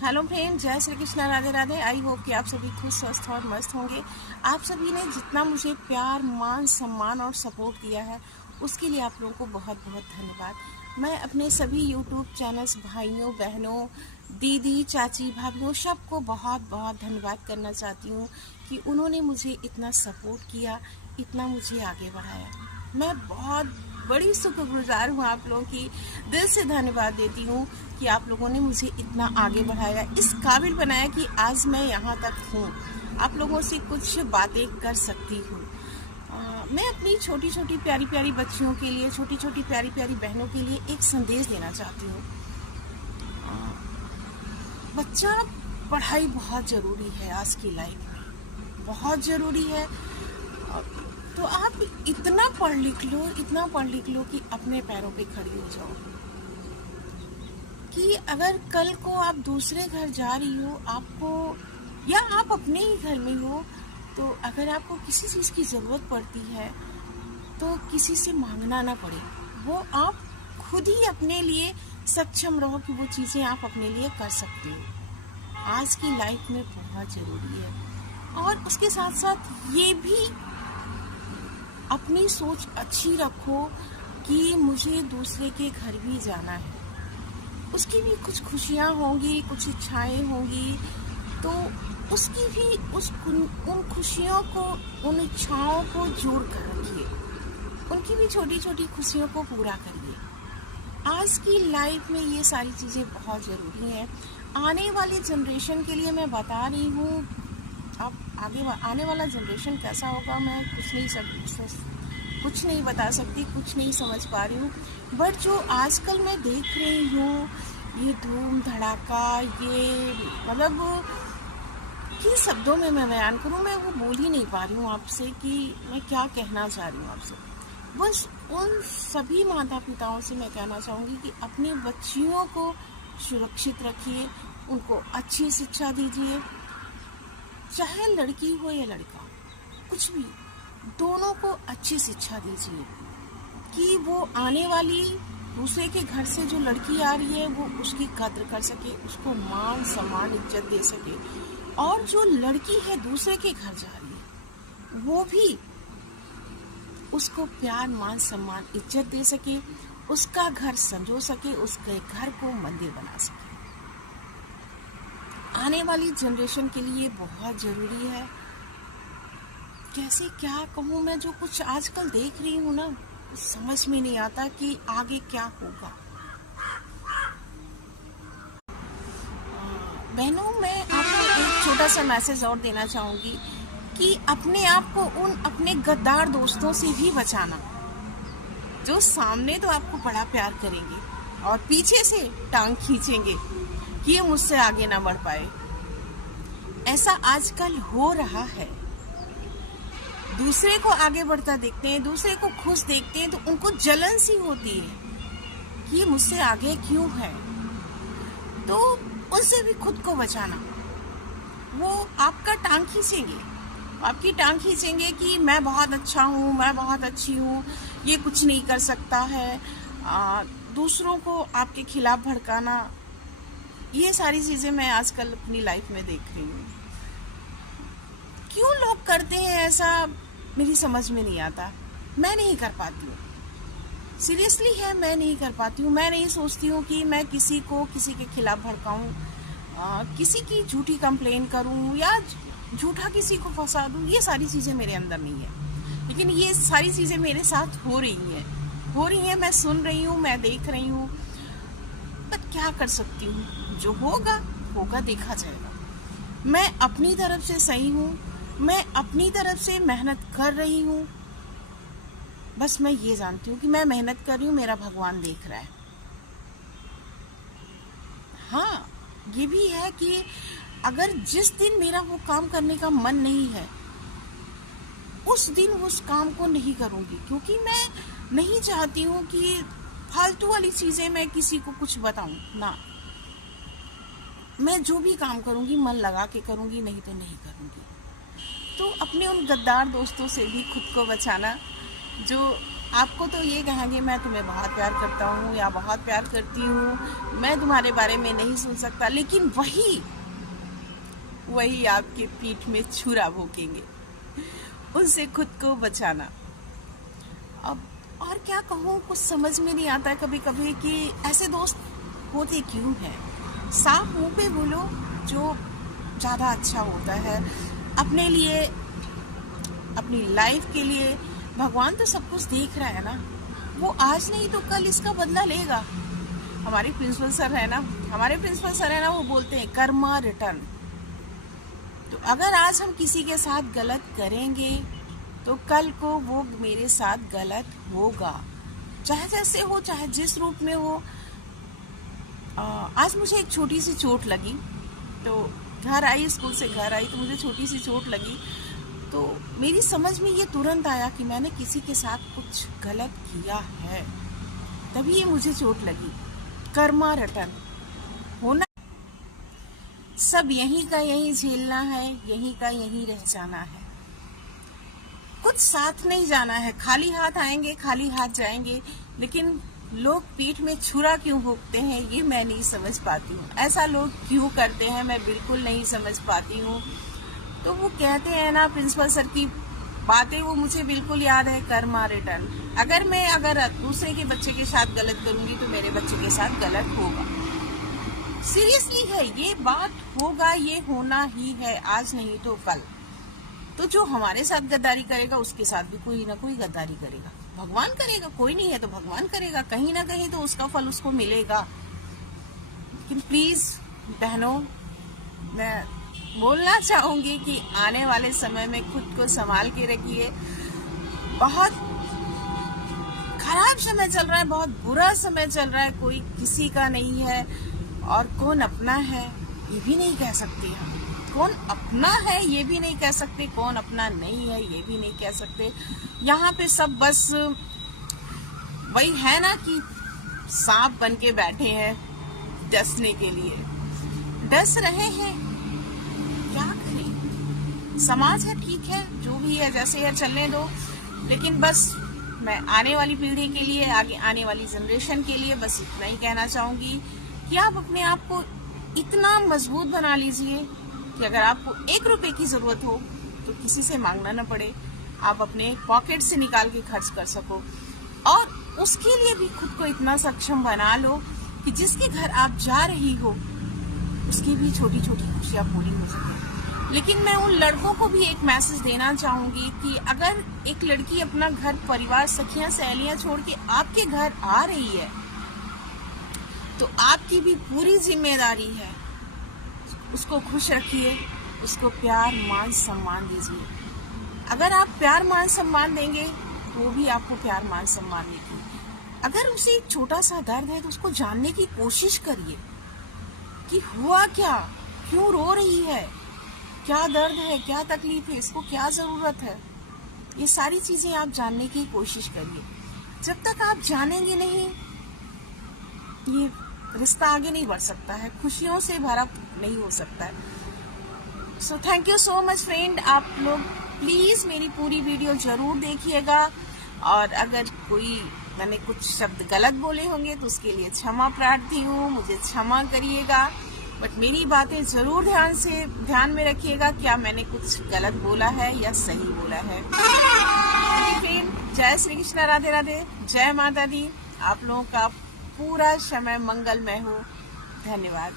Hello friend, जय Shri Krishna, Radhe Radhe. I hope कि आप सभी खुश, स्वस्थ और मस्त होंगे। आप सभी ने जितना मुझे प्यार, मान, सम्मान और सपोर्ट दिया है उसके लिए आप लोगों को बहुत बहुत धन्यवाद। मैं अपने सभी यूट्यूब चैनल्स, भाइयों बहनों, दीदी, चाची, भाभियों, सबको बहुत बहुत धन्यवाद करना चाहती हूँ कि उन्होंने मुझे इतना सपोर्ट किया, इतना मुझे आगे बढ़ाया। मैं बहुत बड़ी शुक्रगुजार हूँ आप लोगों की, दिल से धन्यवाद देती हूँ कि आप लोगों ने मुझे इतना आगे बढ़ाया, इस काबिल बनाया कि आज मैं यहाँ तक हूँ, आप लोगों से कुछ बातें कर सकती हूँ। मैं अपनी छोटी छोटी प्यारी प्यारी बच्चियों के लिए, छोटी छोटी प्यारी प्यारी बहनों के लिए एक संदेश देना चाहती हूँ। बच्चा, पढ़ाई बहुत ज़रूरी है आज की लाइफ में, बहुत ज़रूरी है। तो आप इतना पढ़ लिख लो कि अपने पैरों पे खड़ी हो जाओ, कि अगर कल को आप दूसरे घर जा रही हो, आपको या आप अपने ही घर में हो, तो अगर आपको किसी चीज़ की ज़रूरत पड़ती है तो किसी से मांगना ना पड़े, वो आप खुद ही अपने लिए सक्षम रहो कि वो चीज़ें आप अपने लिए कर सकते हो। आज की लाइफ में बहुत ज़रूरी है। और उसके साथ साथ ये भी अपनी सोच अच्छी रखो कि मुझे दूसरे के घर भी जाना है, उसकी भी कुछ खुशियाँ होंगी, कुछ इच्छाएं होंगी, तो उसकी भी उन खुशियों को, उन इच्छाओं को जोड़ कर रखिए, उनकी भी छोटी छोटी खुशियों को पूरा करिए। आज की लाइफ में ये सारी चीज़ें बहुत ज़रूरी हैं। आने वाली जनरेशन के लिए मैं बता रही हूँ, अब आने वाला जनरेशन कैसा होगा मैं कुछ नहीं बता सकती, कुछ नहीं समझ पा रही हूँ। बट जो आजकल मैं देख रही हूँ, ये धूम धड़ाका, ये मतलब किन शब्दों में मैं बयान करूँ, मैं वो बोल ही नहीं पा रही हूँ आपसे कि मैं क्या कहना चाह रही हूँ आपसे। बस उन सभी माता पिताओं से मैं कहना चाहूँगी कि अपनी बच्चियों को सुरक्षित रखिए, उनको अच्छी शिक्षा दीजिए, चाहे लड़की हो या लड़का, कुछ भी, दोनों को अच्छी शिक्षा दीजिए कि वो आने वाली दूसरे के घर से जो लड़की आ रही है वो उसकी कद्र कर सके, उसको मान सम्मान इज्जत दे सके, और जो लड़की है दूसरे के घर जा रही है वो भी उसको प्यार, मान, सम्मान, इज्जत दे सके, उसका घर संजो सके, उसके घर को मंदिर बना सके। आने वाली जनरेशन के लिए बहुत ज़रूरी है। कैसे क्या कहूँ, मैं जो कुछ आजकल देख रही हूँ ना, समझ में नहीं आता कि आगे क्या होगा। बहनों, मैं आपको एक छोटा सा मैसेज और देना चाहूँगी कि अपने आप को उन अपने गद्दार दोस्तों से भी बचाना, जो सामने तो आपको बड़ा प्यार करेंगे और पीछे से टांग खींचेंगे कि ये मुझसे आगे ना बढ़ पाए। ऐसा आजकल हो रहा है। दूसरे को आगे बढ़ता देखते हैं, दूसरे को खुश देखते हैं, तो उनको जलन सी होती है कि ये मुझसे आगे क्यों है। तो उससे भी खुद को बचाना। वो आपका टांग खींचेंगे, आपकी टांग खींचेंगे कि मैं बहुत अच्छा हूँ, मैं बहुत अच्छी हूँ, ये कुछ नहीं कर सकता है। दूसरों को आपके खिलाफ भड़काना, ये सारी चीज़ें मैं आजकल अपनी लाइफ में देख रही हूँ। क्यों लोग करते हैं ऐसा, मेरी समझ में नहीं आता। मैं नहीं कर पाती हूँ, सीरियसली है, मैं नहीं कर पाती हूँ। मैं नहीं सोचती हूँ कि मैं किसी को किसी के खिलाफ भड़काऊँ, किसी की झूठी कंप्लेन करूँ या झूठा किसी को फंसा दूँ। ये सारी चीज़ें मेरे अंदर नहीं है, लेकिन ये सारी चीज़ें मेरे साथ हो रही हैं, मैं सुन रही हूँ, मैं देख रही हूँ। पर क्या कर सकती हूँ, जो होगा देखा जाएगा। मैं अपनी तरफ से सही हूँ, मैं अपनी तरफ से मेहनत कर रही हूँ। बस मैं ये जानती हूँ कि मैं मेहनत कर रही हूँ, मेरा भगवान देख रहा है। हाँ, ये भी है कि अगर जिस दिन मेरा वो काम करने का मन नहीं है, उस दिन उस काम को नहीं करूँगी, क्योंकि मैं नहीं चाहती हूँ कि फालतू वाली चीज़ें मैं किसी को कुछ बताऊँ ना। मैं जो भी काम करूँगी मन लगा के करूँगी, नहीं तो नहीं करूँगी। तो अपने उन गद्दार दोस्तों से भी खुद को बचाना, जो आपको तो ये कहेंगे मैं तुम्हें बहुत प्यार करता हूँ या बहुत प्यार करती हूँ, मैं तुम्हारे बारे में नहीं सुन सकता, लेकिन वही आपके पीठ में छुरा भोंकेंगे। उनसे खुद को बचाना। अब और क्या कहूँ, कुछ समझ में नहीं आता कभी कभी कि ऐसे दोस्त होते क्यों हैं। साफ मुंह पे बोलो जो ज़्यादा अच्छा होता है अपने लिए, अपनी लाइफ के लिए। भगवान तो सब कुछ देख रहा है ना, वो आज नहीं तो कल इसका बदला लेगा। हमारे प्रिंसिपल सर है ना, वो बोलते हैं कर्मा रिटर्न। तो अगर आज हम किसी के साथ गलत करेंगे तो कल को वो मेरे साथ गलत होगा, चाहे जैसे हो, चाहे जिस रूप में हो। आज मुझे एक छोटी सी चोट लगी, तो स्कूल से घर आई तो मुझे छोटी सी चोट लगी। तो मेरी समझ में ये तुरंत आया कि मैंने किसी के साथ कुछ गलत किया है, तभी ये मुझे चोट लगी। कर्मा रिटर्न होना, सब यहीं का यहीं झेलना है, यहीं का यहीं रह जाना है। कुछ साथ नहीं जाना है, खाली हाथ आएंगे खाली हाथ जाएंगे। लेकिन लोग पीठ में छुरा क्यों भोंकते हैं ये मैं नहीं समझ पाती हूँ। ऐसा लोग क्यों करते हैं मैं बिल्कुल नहीं समझ पाती हूँ। तो वो कहते हैं ना प्रिंसिपल सर की बातें, वो मुझे बिल्कुल याद है, कर्मा रिटर्न। अगर दूसरे के बच्चे के साथ गलत करूंगी तो मेरे बच्चे के साथ गलत होगा। सीरियसली है, ये बात होगा, ये होना ही है, आज नहीं तो कल। तो जो हमारे साथ गद्दारी करेगा उसके साथ भी कोई ना कोई गद्दारी करेगा। भगवान करेगा, कोई नहीं है तो भगवान करेगा, कहीं ना कहीं तो उसका फल उसको मिलेगा। लेकिन प्लीज बहनों, मैं बोलना चाहूंगी कि आने वाले समय में खुद को संभाल के रखिए। बहुत खराब समय चल रहा है, बहुत बुरा समय चल रहा है, कोई किसी का नहीं है। और कौन अपना है ये भी नहीं कह सकते हम, कौन अपना है ये भी नहीं कह सकते, कौन अपना नहीं है ये भी नहीं कह सकते। यहाँ पे सब बस वही है ना कि सांप बन के बैठे हैं डसने के लिए, डस रहे हैं। क्या करें, समाज है, ठीक है, जो भी है जैसे है चलने दो। लेकिन बस मैं आने वाली पीढ़ी के लिए, आगे आने वाली जनरेशन के लिए बस इतना ही कहना चाहूंगी कि आप अपने आप को इतना मजबूत बना लीजिए कि अगर आपको 1 रुपए की जरूरत हो तो किसी से मांगना न पड़े, आप अपने पॉकेट से निकाल के खर्च कर सको। और उसके लिए भी खुद को इतना सक्षम बना लो कि जिसके घर आप जा रही हो उसकी भी छोटी छोटी खुशियां पूरी हो सके। लेकिन मैं उन लड़कों को भी एक मैसेज देना चाहूंगी कि अगर एक लड़की अपना घर परिवार, सखियां, सहेलियां छोड़ के आपके घर आ रही है तो आपकी भी पूरी जिम्मेदारी है, उसको खुश रखिए, उसको प्यार मान सम्मान दीजिए। अगर आप प्यार मान सम्मान देंगे तो वो भी आपको प्यार मान सम्मान देगी। अगर उसे एक छोटा सा दर्द है तो उसको जानने की कोशिश करिए कि हुआ क्या, क्यों रो रही है, क्या दर्द है, क्या तकलीफ है, इसको क्या जरूरत है। ये सारी चीजें आप जानने की कोशिश करिए। जब तक आप जानेंगे नहीं, ये रिश्ता आगे नहीं बढ़ सकता है, खुशियों से भरा नहीं हो सकता है। So thank you so much friend. आप लोग प्लीज मेरी पूरी वीडियो जरूर देखिएगा, और अगर कोई मैंने कुछ शब्द गलत बोले होंगे तो उसके लिए क्षमा प्रार्थी हूँ, मुझे क्षमा करिएगा। बट मेरी बातें जरूर ध्यान में रखिएगा, क्या मैंने कुछ गलत बोला है या सही बोला है। फ्रेंड, जय श्री कृष्ण, राधे राधे, जय माता दी। आप लोगों का पूरा समय मंगलमय हो। धन्यवाद।